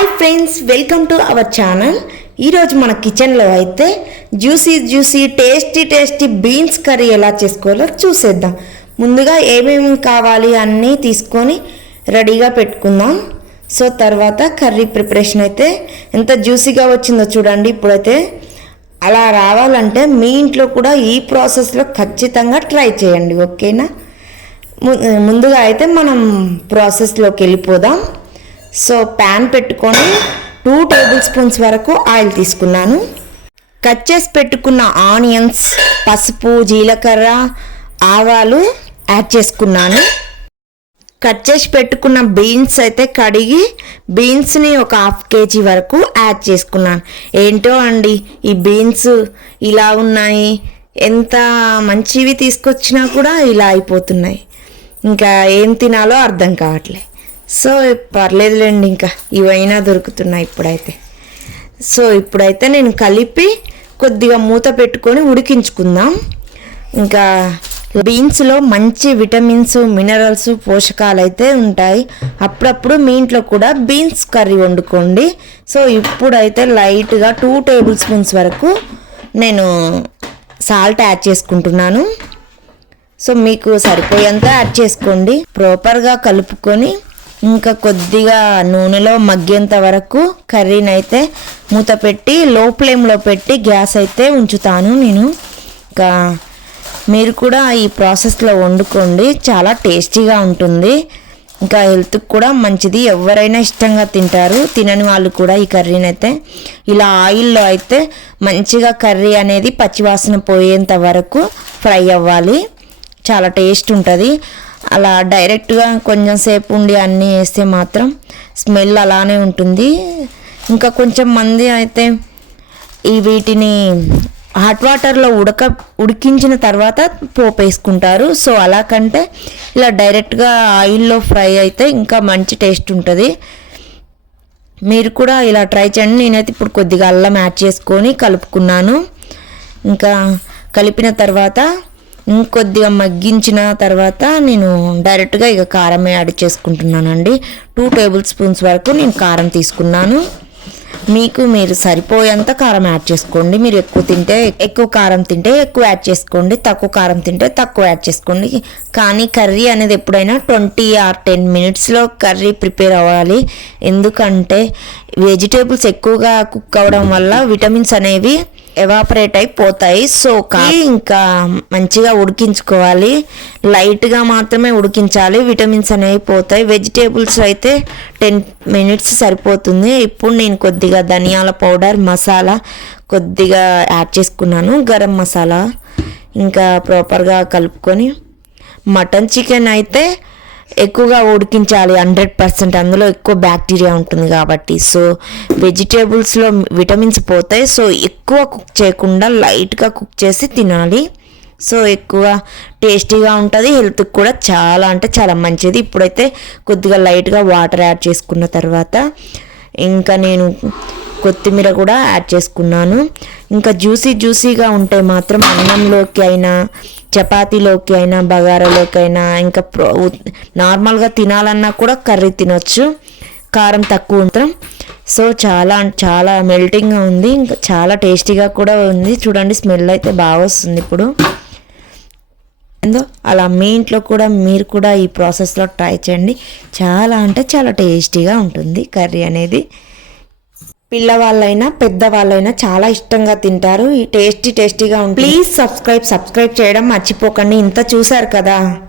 Hi friends welcome to our channel. ఈరోజు మన కిచెన్లో అయితే juicy juicy tasty tasty beans curry ఎలా చేసుకోవాలో చూసేద్దాం. ముందుగా ఏమేమి కావాలి అన్నీ తీసుకొని రెడీగా పెట్టుకుందాం. సో తర్వాత కర్రీ ప్రిపరేషన్ అయితే ఎంత జ్యూసీగా వచ్చిందో చూడండి. ఇప్పుడైతే అలా రావాలంటే మీ ఇంట్లో కూడా ఈ ప్రాసెస్లో ఖచ్చితంగా ట్రై చేయండి ఓకేనా? ము- ముందుగా అయితే మనం ప్రాసెస్లోకి వెళ్ళిపోదాం. సో ప్యాన్ పెట్టుకొని టూ టేబుల్ స్పూన్స్ వరకు ఆయిల్ తీసుకున్నాను. కట్ చేసి పెట్టుకున్న ఆనియన్స్ పసుపు జీలకర్ర ఆవాలు యాడ్ చేసుకున్నాను. కట్ చేసి పెట్టుకున్న బీన్స్ అయితే కడిగి బీన్స్ని ఒక హాఫ్ కేజీ వరకు యాడ్ చేసుకున్నాను. ఏంటో అండి ఈ బీన్స్ ఇలా ఉన్నాయి. ఎంత మంచివి తీసుకొచ్చినా కూడా ఇలా అయిపోతున్నాయి. ఇంకా ఏం తినాలో అర్థం కావట్లే. సో పర్లేదులేండి ఇంకా ఇవైనా దొరుకుతున్నాయి ఇప్పుడైతే. సో ఇప్పుడైతే నేను కలిపి కొద్దిగా మూత పెట్టుకొని ఉడికించుకుందాం. ఇంకా బీన్స్లో మంచి విటమిన్స్ మినరల్స్ పోషకాలు అయితే ఉంటాయి. అప్పుడప్పుడు మీ ఇంట్లో కూడా బీన్స్ కర్రీ వండుకోండి. సో ఇప్పుడైతే లైట్గా టూ టేబుల్ స్పూన్స్ వరకు నేను సాల్ట్ యాడ్ చేసుకుంటున్నాను. సో మీకు సరిపోయేంత యాడ్ చేసుకోండి. ప్రాపర్గా కలుపుకొని ఇంకా కొద్దిగా నూనెలో మగ్గేంత వరకు కర్రీని అయితే మూత పెట్టి లో ఫ్లేమ్లో పెట్టి గ్యాస్ అయితే ఉంచుతాను నేను. ఇంకా మీరు కూడా ఈ ప్రాసెస్లో వండుకోండి. చాలా టేస్టీగా ఉంటుంది. ఇంకా హెల్త్కి కూడా మంచిది. ఎవరైనా ఇష్టంగా తింటారు తినని వాళ్ళు కూడా ఈ కర్రీని అయితే ఇలా ఆయిల్లో అయితే మంచిగా కర్రీ అనేది పచ్చివాసన పోయేంత వరకు ఫ్రై అవ్వాలి. చాలా టేస్ట్ ఉంటుంది. అలా డైరెక్ట్గా కొంచెం సేపు ఉండి అన్నీ వేస్తే మాత్రం స్మెల్ అలానే ఉంటుంది. ఇంకా కొంచెం మంది అయితే ఈ వీటిని హాట్ వాటర్లో ఉడక ఉడికించిన తర్వాత పోపు వేసుకుంటారు. సో అలా కంటే ఇలా డైరెక్ట్గా ఆయిల్లో ఫ్రై అయితే ఇంకా మంచి టేస్ట్ ఉంటుంది. మీరు కూడా ఇలా ట్రై చేయండి. నేనైతే ఇప్పుడు కొద్దిగా అల్లం యాడ్ చేసుకొని కలుపుకున్నాను. ఇంకా కలిపిన తర్వాత ఇంకొద్దిగా మగ్గించిన తర్వాత నేను డైరెక్ట్గా ఇక కారం యాడ్ చేసుకుంటున్నానండి. టూ టేబుల్ స్పూన్స్ వరకు నేను కారం తీసుకున్నాను. మీకు మీరు సరిపోయేంత కారం యాడ్ చేసుకోండి. మీరు ఎక్కువ తింటే ఎక్కువ కారం తింటే ఎక్కువ యాడ్ చేసుకోండి. తక్కువ కారం తింటే తక్కువ యాడ్ చేసుకోండి. కానీ కర్రీ అనేది ఎప్పుడైనా ట్వంటీ ఆర్ టెన్ మినిట్స్లో కర్రీ ప్రిపేర్ అవ్వాలి. ఎందుకంటే వెజిటేబుల్స్ ఎక్కువగా కుక్ అవ్వడం వల్ల విటమిన్స్ అనేవి ఎవాపరేట్ అయిపోతాయి. సో ఇంకా మంచిగా ఉడికించుకోవాలి. లైట్గా మాత్రమే ఉడికించాలి. విటమిన్స్ అనేవి పోతాయి. వెజిటేబుల్స్ అయితే టెన్ మినిట్స్ సరిపోతుంది. ఇప్పుడు నేను కొద్దిగా ధనియాల పౌడర్ మసాలా కొద్దిగా యాడ్ చేసుకున్నాను. గరం మసాలా ఇంకా ప్రాపర్గా కలుపుకొని మటన్ చికెన్ అయితే ఎక్కువగా ఉడికించాలి హండ్రెడ్ పర్సెంట్. అందులో ఎక్కువ బ్యాక్టీరియా ఉంటుంది కాబట్టి. సో వెజిటేబుల్స్లో విటమిన్స్ పోతాయి. సో ఎక్కువ కుక్ చేయకుండా లైట్గా కుక్ చేసి తినాలి. సో ఎక్కువ టేస్టీగా ఉంటుంది. హెల్త్కి కూడా చాలా అంటే చాలా మంచిది. ఇప్పుడైతే కొద్దిగా లైట్గా వాటర్ యాడ్ చేసుకున్న తర్వాత ఇంకా నేను కొత్తిమీర కూడా యాడ్ చేసుకున్నాను. ఇంకా జ్యూసీ జ్యూసీగా ఉంటే మాత్రం అన్నంలోకి అయినా చపాతీలోకి అయినా బగారాలోకి అయినా ఇంకా ప్రో నార్మల్గా తినాలన్నా కూడా కర్రీ తినొచ్చు. కారం తక్కువ ఉంటాం. సో చాలా చాలా మెల్టింగ్గా ఉంది. ఇంకా చాలా టేస్టీగా కూడా ఉంది. చూడండి స్మెల్ అయితే బాగా వస్తుంది ఇప్పుడు. ఏందో అలా మీ ఇంట్లో కూడా మీరు కూడా ఈ ప్రాసెస్లో ట్రై చేయండి. చాలా అంటే చాలా టేస్టీగా ఉంటుంది కర్రీ అనేది. పిల్లవాళ్ళైనా పెద్దవాళ్ళైనా చాలా ఇష్టంగా తింటారు. ఈ టేస్టీ టేస్టీగా ఉంటుంది. ప్లీజ్ సబ్స్క్రైబ్ సబ్స్క్రైబ్ చేయడం మర్చిపోకండి. ఇంత చూసారు కదా.